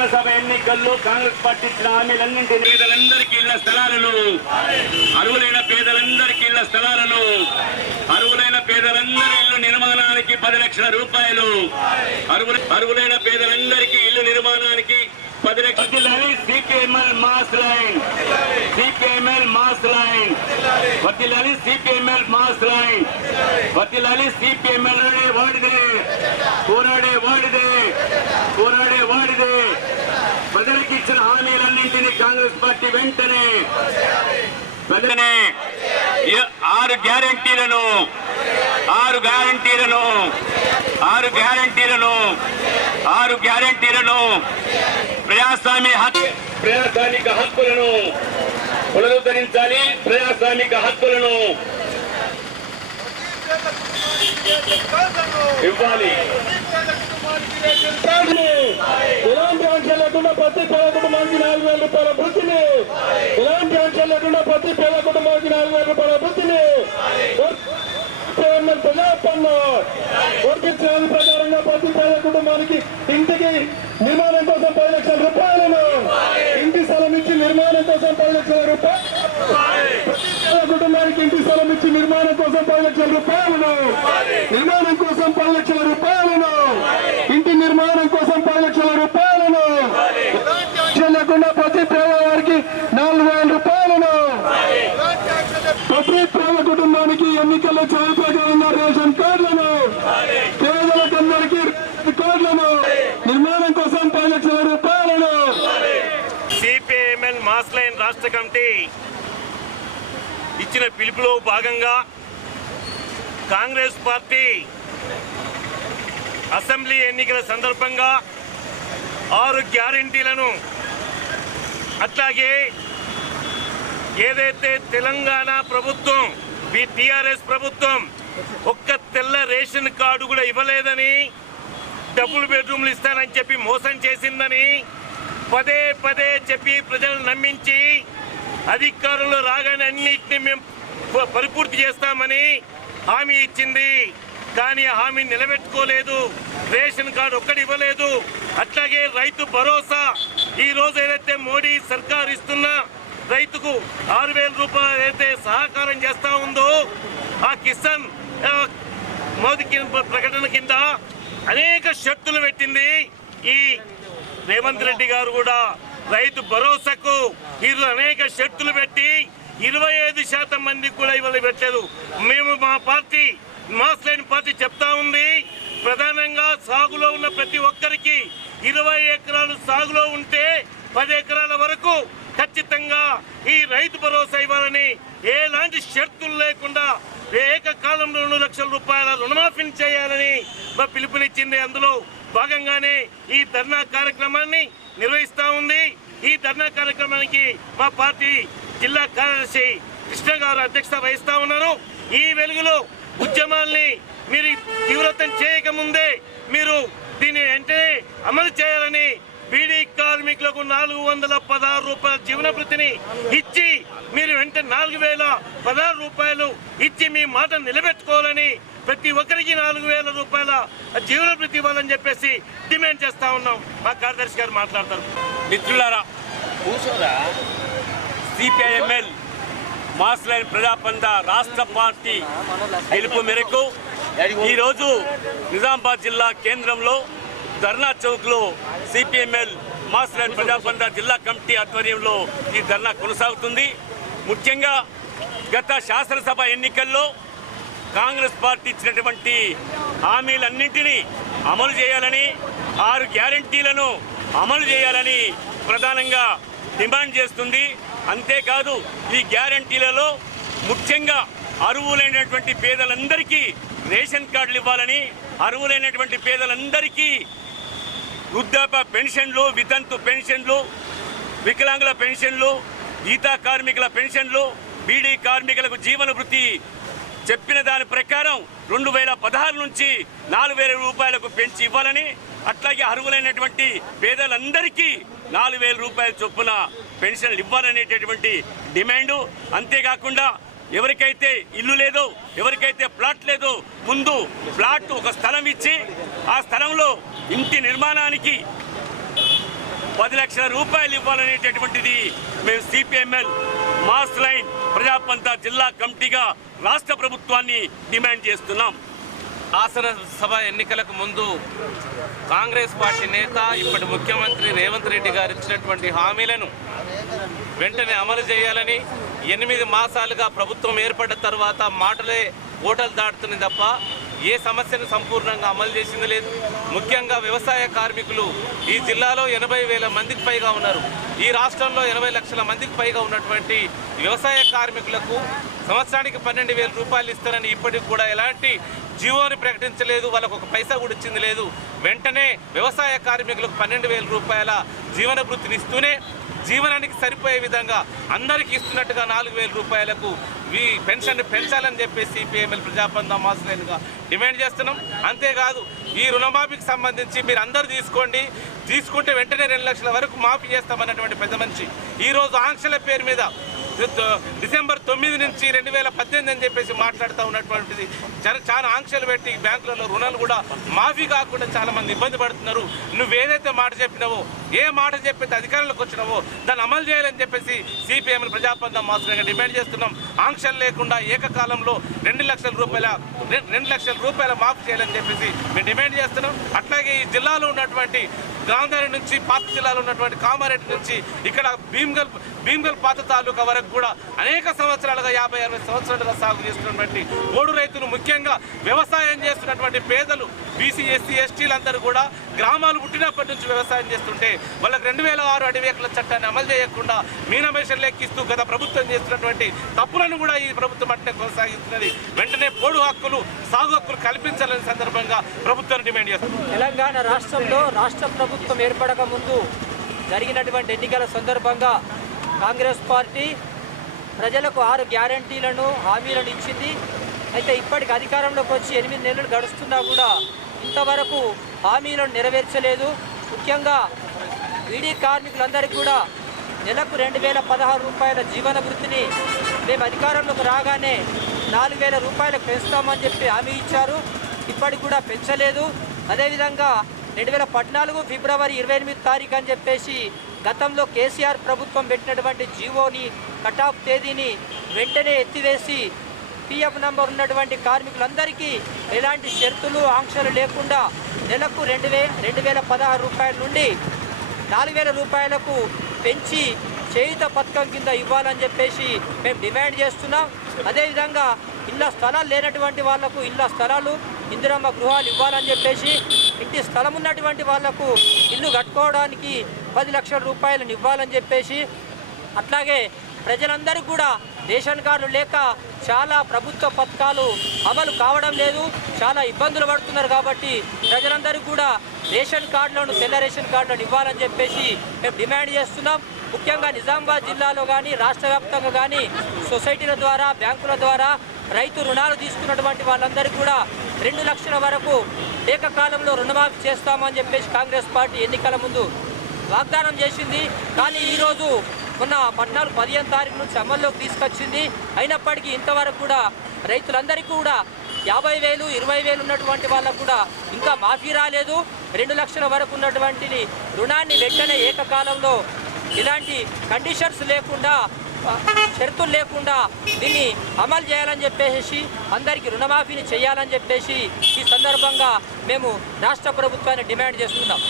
శాసనసభ ఎన్నికల్లో కాంగ్రెస్ పార్టీ ఇచ్చిన హామీలన్నింటినీ పేదలందరికీ ఇళ్ల స్థలాలను, అర్హులైన పేదలందరికీ ఇళ్ల స్థలాలను, అర్హులైన పేదలందరి ఇల్లు నిర్మాణానికి 10 లక్షల రూపాయలు, అర్హులైన పేదలందరికీ ఇల్లు నిర్మాణానికి 10 లక్షలు. CPML mass line, CPML mass line, వదిలాలి సిపిఎంఎల్ మాస్ లైన్, వదిలాలి సిపిఎంఎల్ వాడిదే, పోరాడే వాడిదే, పోరాడే వాడిదే. ప్రజలకు ఇచ్చిన హామీలన్నింటినీ కాంగ్రెస్ పార్టీ వెంటనే 6 గ్యారంటీలను ప్రజాస్వామిక హక్కులను పునరుద్ధరించాలి. ప్రజాస్వామిక హక్కులను ఇవ్వాలి. ఎలాంటి ఆంక్షలు లేకుండా ప్రతి పేద కుటుంబానికి 4,000 రూపాయల వృత్తిని, ఎలాంటి ఆంక్షలు లేకుండా ప్రతి పేద కుటుంబానికి 4,000 రూపాయల వృత్తిని ప్రజాపన్న వర్తించిన ప్రకారంగా ప్రతి పేద కుటుంబానికి ఇంటికి నిర్మాణం కోసం 10 లక్షల రూపాయలను, ఇంటి స్థలం ఇచ్చి నిర్మాణం కోసం 10 లక్షల రూపాయలు, కుటుంబానికి ఇంటి స్థలం ఇచ్చి నిర్మాణం కోసం 10 లక్షల రూపాయలను, నిర్మాణం కోసం 10 లక్షల రూపాయలను, ఇంటి నిర్మాణం కోసం 10 లక్షల రూపాయలను, లేకుండా ప్రతి పేదవారికి 4,000 రూపాయలను, ప్రతి పేద కుటుంబానికి ఎన్నికల్లో చాలా ప్రకారంగా రేషన్ కార్డులను, పేదలకందరికీ కార్డులను, నిర్మాణం కోసం 10 లక్షల రూపాయలను. సిపిఎంఎల్ మాస్ లైన్ రాష్ట్ర కమిటీ ఇచ్చిన పిలుపులో భాగంగా కాంగ్రెస్ పార్టీ అసెంబ్లీ ఎన్నికల సందర్భంగా 6 గ్యారంటీలను, అట్లాగే ఏదైతే తెలంగాణ ప్రభుత్వం టీఆర్ఎస్ ప్రభుత్వం ఒక్క తెల్ల రేషన్ కార్డు కూడా ఇవ్వలేదని, డబుల్ బెడ్రూమ్లు ఇస్తానని చెప్పి మోసం చేసిందని పదే చెప్పి ప్రజలను నమ్మించి అధికారులు రాగానే అన్నింటినీ మేము పరిపూర్తి చేస్తామని హామీ ఇచ్చింది. కానీ హామీ నిలబెట్టుకోలేదు. రేషన్ కార్డు ఒక్కటి ఇవ్వలేదు. అట్లాగే రైతు భరోసా ఈ రోజు ఏదైతే మోడీ సర్కార్ ఇస్తున్న రైతుకు 6,000 రూపాయలు అయితే సహకారం చేస్తా ఉందో, ఆ కిసాన్ మోదీ ప్రకటన కింద అనేక షరతులు పెట్టింది. ఈ రేవంత్ రెడ్డి గారు కూడా రైతు భరోసాకు ఈరోజు అనేక షరతులు పెట్టి 25% మందికి కూడా ఇవాళ పెట్టలేదు. మేము మా పార్టీ మాస్ లైన్ పార్టీ చెప్తా ఉంది, ప్రధానంగా సాగులో ఉన్న ప్రతి ఒక్కరికి 20 ఎకరాలు సాగులో ఉంటే 10 ఎకరాల వరకు ఖచ్చితంగా ఈ రైతు భరోసా ఇవ్వాలని, ఎలాంటి షరతులు లేకుండా ఏకకాలంలో 2 లక్షల రూపాయల రుణమాఫీని చేయాలని పిలుపునిచ్చింది. అందులో భాగంగానే ఈ ధర్నా కార్యక్రమాన్ని నిర్వహిస్తూ ఉంది. ఈ ధర్నా కార్యక్రమానికి మా పార్టీ జిల్లా కార్యదర్శి కృష్ణ గారు అధ్యక్షత వహిస్తూ ఉన్నారు. ఈ వెలుగులో ఉద్యమాల్ని మీరు తీవ్రతం చేయకముందే మీరు దీన్ని వెంటనే అమలు చేయాలని, బీడీ కార్మికులకు 416 రూపాయల జీవన భృతిని ఇచ్చి మీరు వెంటనే 4,016 రూపాయలు ఇచ్చి మీ మాట నిలబెట్టుకోవాలని, ప్రతి ఒక్కరికి 4,000 రూపాయల జీవన భృతి ఇవ్వాలని చెప్పేసి డిమాండ్ చేస్తా ఉన్నాం. మా కార్యదర్శి గారు మాట్లాడతారు. మిత్రులారా, సిపిఐఎంఎల్ మాస్ లైన్ ప్రజాపంద రాష్ట్ర పార్టీ పిలుపు మేరకు ఈరోజు నిజామాబాద్ జిల్లా కేంద్రంలో ధర్నా చౌక్లో సిపిఎంఎల్ మాస్ లైన్ ప్రజాపంద జిల్లా కమిటీ ఆధ్వర్యంలో ఈ ధర్నా కొనసాగుతుంది. ముఖ్యంగా గత శాసనసభ ఎన్నికల్లో కాంగ్రెస్ పార్టీ ఇచ్చినటువంటి హామీలన్నింటినీ అమలు చేయాలని, 6 గ్యారంటీలను అమలు చేయాలని ప్రధానంగా డిమాండ్ చేస్తుంది. అంతేకాదు ఈ గ్యారంటీలలో ముఖ్యంగా అర్హులైనటువంటి పేదలందరికీ రేషన్ కార్డులు ఇవ్వాలని, అర్హులైనటువంటి పేదలందరికీ వృద్ధాప్య పెన్షన్లు, వితంతు పెన్షన్లు, వికలాంగుల పెన్షన్లు, గీతా కార్మికుల పెన్షన్లు, బీడీ కార్మికులకు జీవన భృతి చెప్పిన దాని ప్రకారం 2016 నుంచి 4,000 రూపాయలకు పెంచి ఇవ్వాలని, అట్లాగే అర్హులైనటువంటి పేదలందరికీ 4,000 రూపాయల చొప్పున పెన్షన్లు ఇవ్వాలనేటటువంటి డిమాండు. అంతేకాకుండా ఎవరికైతే ఇల్లు లేదో, ఎవరికైతే ప్లాట్ లేదో, ముందు ప్లాట్ ఒక స్థలం ఇచ్చి ఆ స్థలంలో ఇంటి నిర్మాణానికి 10 లక్షల రూపాయలు ఇవ్వాలనేటటువంటిది మేము సిపిఎంఎల్ మాస్ లైన్ ప్రజాపంతా జిల్లా కమిటీగా రాష్ట్ర ప్రభుత్వాన్ని డిమాండ్ చేస్తున్నాం. శాసనసభ ఎన్నికలకు ముందు కాంగ్రెస్ పార్టీ నేత ఇప్పటి ముఖ్యమంత్రి రేవంత్ రెడ్డి గారు ఇచ్చినటువంటి హామీలను వెంటనే అమలు చేయాలని 8 మాసాలుగా ప్రభుత్వం ఏర్పడ్డ తర్వాత మాటలే ఓటలు దాటుతుంది తప్ప ఏ సమస్యను సంపూర్ణంగా అమలు చేసింది లేదు. ముఖ్యంగా వ్యవసాయ కార్మికులు ఈ జిల్లాలో 80,000 మందికి పైగా ఉన్నారు. ఈ రాష్ట్రంలో 80 లక్షల మందికి పైగా ఉన్నటువంటి వ్యవసాయ కార్మికులకు సంవత్సరానికి 12,000 రూపాయలు ఇస్తారని ఇప్పటికి కూడా ఎలాంటి జీవోని ప్రకటించలేదు. వాళ్ళకు ఒక పైసా కూడా ఇచ్చింది లేదు. వెంటనే వ్యవసాయ కార్మికులకు 12,000 రూపాయల జీవన భృతిని ఇస్తూనే జీవనానికి సరిపోయే విధంగా అందరికీ ఇస్తున్నట్టుగా 4,000 రూపాయలకు ఈ పెన్షన్ పెంచాలని చెప్పేసి సిపిఎంఎల్ ప్రజాపంతా మాస్ లైన్గా డిమాండ్ చేస్తున్నాం. అంతేకాదు ఈ రుణమాఫీకి సంబంధించి మీరు అందరూ తీసుకుంటే వెంటనే 2 లక్షల వరకు మాఫీ చేస్తామన్నటువంటి పెద్ద మనిషి ఈరోజు ఆంక్షల పేరు మీద డిసెంబర్ 9 నుంచి 2018 అని చెప్పేసి మాట్లాడుతూ ఉన్నటువంటిది చాలా ఆంక్షలు పెట్టి బ్యాంకులలో రుణాలు కూడా మాఫీ కాకుండా చాలా మంది ఇబ్బంది పడుతున్నారు. నువ్వు ఏదైతే మాట చెప్పినావో, ఏ మాట చెప్పేసి అధికారంలోకి వచ్చినావో దాన్ని అమలు చేయాలని చెప్పేసి సిపిఎంఎల్ ప్రజాపంతా మాస్గా డిమాండ్ చేస్తున్నాం. ఆంక్షలు లేకుండా ఏకకాలంలో 2 లక్షల రూపాయల మాఫీ చేయాలని చెప్పేసి మేము డిమాండ్ చేస్తున్నాం. అట్లాగే ఈ జిల్లాలో ఉన్నటువంటి గాంధారి నుంచి పాత జిల్లాలో ఉన్నటువంటి కామారెడ్డి నుంచి ఇక్కడ భీమ్గల్ పాత తాలూకా వరకు కూడా అనేక సంవత్సరాలుగా 50-60 సంవత్సరాలుగా సాగు చేస్తున్నటువంటి ఓడు రైతులు, ముఖ్యంగా వ్యవసాయం చేస్తున్నటువంటి పేదలు, బీసీ ఎస్సీ ఎస్టీలందరూ కూడా గ్రామాలు పుట్టినప్పటి నుంచి వ్యవసాయం చేస్తుంటే వాళ్ళకి 2006 అడవి హక్కుల చట్టాన్ని అమలు చేయకుండా మీనమేషన్ లెక్కిస్తూ గత ప్రభుత్వం చేస్తున్నటువంటి తప్పులను కూడా ఈ ప్రభుత్వం అట్నే కొనసాగిస్తున్నది. వెంటనే పోడు హక్కులు, సాగు హక్కులు కల్పించాలని సందర్భంగా ప్రభుత్వాన్ని డిమాండ్ చేస్తుంది. తెలంగాణ రాష్ట్రంలో రాష్ట్ర ప్రభుత్వం ఏర్పడక ముందు జరిగినటువంటి ఎన్నికల సందర్భంగా కాంగ్రెస్ పార్టీ ప్రజలకు 6 గ్యారంటీలను, హామీలను ఇచ్చింది. అయితే ఇప్పటికి అధికారంలోకి వచ్చి 8 నెలలు గడుస్తున్నా కూడా ఇంతవరకు హామీలను నెరవేర్చలేదు. ముఖ్యంగా బీడీ కార్మికులందరికీ కూడా నెలకు 2,016 రూపాయల జీవన భృతిని మేము అధికారంలోకి రాగానే 4,000 రూపాయలకు పెంచుతామని చెప్పి హామీ ఇచ్చారు. ఇప్పటికి కూడా పెంచలేదు. అదేవిధంగా 2014 ఫిబ్రవరి 28 తారీఖు అని చెప్పేసి గతంలో కేసీఆర్ ప్రభుత్వం పెట్టినటువంటి జీవోని కటాఫ్ తేదీని వెంటనే ఎత్తివేసి పిఎఫ్ నంబర్ ఉన్నటువంటి కార్మికులందరికీ ఎలాంటి షరతులు, ఆంక్షలు లేకుండా నెలకు 2,016 రూపాయల నుండి 4,000 రూపాయలకు పెంచి చేయుత పథకం కింద ఇవ్వాలని చెప్పేసి మేము డిమాండ్ చేస్తున్నాం. అదేవిధంగా ఇళ్ళ స్థలాలు లేనటువంటి వాళ్లకు ఇళ్ళ స్థలాలు, ఇందిరమ్మ గృహాలు ఇవ్వాలని చెప్పేసి, ఇంటి స్థలం ఉన్నటువంటి వాళ్లకు ఇల్లు కట్టుకోవడానికి 10 లక్షల రూపాయలను ఇవ్వాలని చెప్పేసి, అట్లాగే ప్రజలందరికీ కూడా రేషన్ కార్డులు లేక చాలా ప్రభుత్వ పథకాలు అమలు కావడం లేదు, చాలా ఇబ్బందులు పడుతున్నారు. కాబట్టి ప్రజలందరికీ కూడా రేషన్ కార్డులను, తెల్ల రేషన్ కార్డులను ఇవ్వాలని చెప్పేసి మేము డిమాండ్ చేస్తున్నాం. ముఖ్యంగా నిజామాబాద్ జిల్లాలో కానీ రాష్ట్ర వ్యాప్తంగా కానీ సొసైటీల ద్వారా, బ్యాంకుల ద్వారా రైతు రుణాలు తీసుకున్నటువంటి వాళ్ళందరికీ కూడా 2 లక్షల వరకు ఏకకాలంలో రుణమాఫీ చేస్తామని చెప్పేసి కాంగ్రెస్ పార్టీ ఎన్నికల ముందు వాగ్దానం చేసింది. కానీ ఈరోజు మొన్న 15 తారీఖు నుంచి అమల్లోకి తీసుకొచ్చింది. అయినప్పటికీ ఇంతవరకు కూడా రైతులందరికీ కూడా 50,000, 20,000 ఉన్నటువంటి వాళ్ళకు కూడా ఇంకా మాఫీ రాలేదు. 2 లక్షల వరకు ఉన్నటువంటి రుణాన్ని వెంటనే ఏకకాలంలో ఇలాంటి కండిషన్స్ లేకుండా, షరతులు లేకుండా దీన్ని అమలు చేయాలని చెప్పేసి, అందరికీ రుణమాఫీని చేయాలని చెప్పేసి ఈ సందర్భంగా మేము రాష్ట్ర ప్రభుత్వాన్ని డిమాండ్ చేస్తున్నాం.